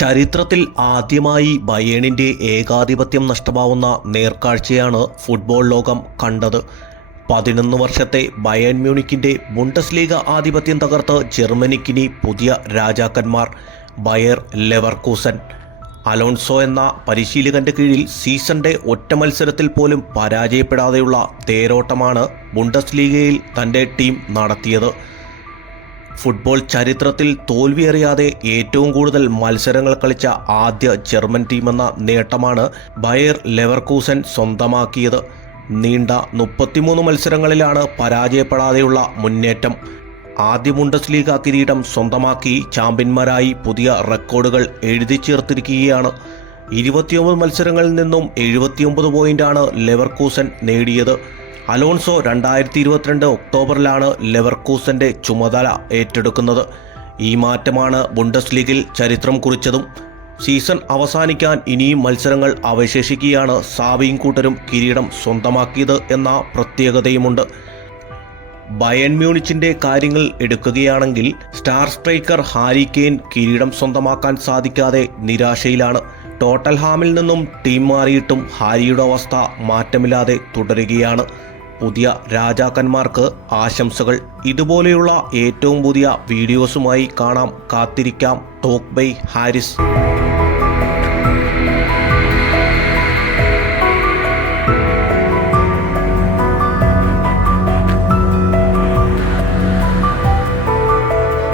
ചരിത്രത്തിൽ ആദ്യമായി ബയേണിൻ്റെ ഏകാധിപത്യം നഷ്ടമാവുന്ന നേർക്കാഴ്ചയാണ് ഫുട്ബോൾ ലോകം കണ്ടത്. 11 വർഷത്തെ ബയേൺ മ്യൂണിക്കിൻ്റെ ബുണ്ടസ്ലീഗ ആധിപത്യം തകർത്ത് ജർമ്മനിക്കിനി പുതിയ രാജാക്കന്മാർ ബയർ ലെവർകൂസൻ. അലോൺസോ എന്ന പരിശീലകന്റെ കീഴിൽ സീസണിൻ്റെ ഒറ്റ മത്സരത്തിൽ പോലും പരാജയപ്പെടാതെയുള്ള തേരോട്ടമാണ് ബുണ്ടസ്ലീഗയിൽ തൻ്റെ ടീം നടത്തിയത്. ഫുട്ബോൾ ചരിത്രത്തിൽ തോൽവിയറിയാതെ ഏറ്റവും കൂടുതൽ മത്സരങ്ങൾ കളിച്ച ആദ്യ ജർമ്മൻ ടീമെന്ന നേട്ടമാണ് ബയർ ലെവർകൂസൻ സ്വന്തമാക്കിയത്. നീണ്ട 33 മത്സരങ്ങളിലാണ് പരാജയപ്പെടാതെയുള്ള മുന്നേറ്റം. ആദ്യ ബുണ്ടസ്ലീഗ കിരീടം സ്വന്തമാക്കി ചാമ്പ്യന്മാരായി പുതിയ റെക്കോർഡുകൾ എഴുതി ചേർത്തിരിക്കുകയാണ്. 29 മത്സരങ്ങളിൽ നിന്നും 79 പോയിന്റാണ് ലെവർകൂസൻ നേടിയത്. അലോൺസോ 2022 ഒക്ടോബറിലാണ് ലെവർകൂസന്റെ ചുമതല ഏറ്റെടുക്കുന്നത്. ഈ മാറ്റമാണ് ബുണ്ടസ്ലീഗയിൽ ചരിത്രം കുറിച്ചതും. സീസൺ അവസാനിക്കാൻ ഇനിയും മത്സരങ്ങൾ അവശേഷിക്കുകയാണ് സാവിയും കൂട്ടരും കിരീടം സ്വന്തമാക്കിയത് എന്ന പ്രത്യേകതയുമുണ്ട്. ബയേൺ മ്യൂണിച്ചിന്റെ കാര്യങ്ങൾ എടുക്കുകയാണെങ്കിൽ സ്റ്റാർ സ്ട്രൈക്കർ ഹാരി കെയ്ൻ കിരീടം സ്വന്തമാക്കാൻ സാധിക്കാതെ നിരാശയിലാണ്. ടോട്ടൽഹാമിൽ നിന്നും ടീം മാറിയിട്ടും ഹാരിയുടെ അവസ്ഥ മാറ്റമില്ലാതെ തുടരുകയാണ്. പുതിയ രാജാക്കന്മാർക്ക് ആശംസകൾ. ഇതുപോലെയുള്ള ഏറ്റവും പുതിയ വീഡിയോസുമായി കാണാം. കാത്തിരിക്കാം. Talk by Haris.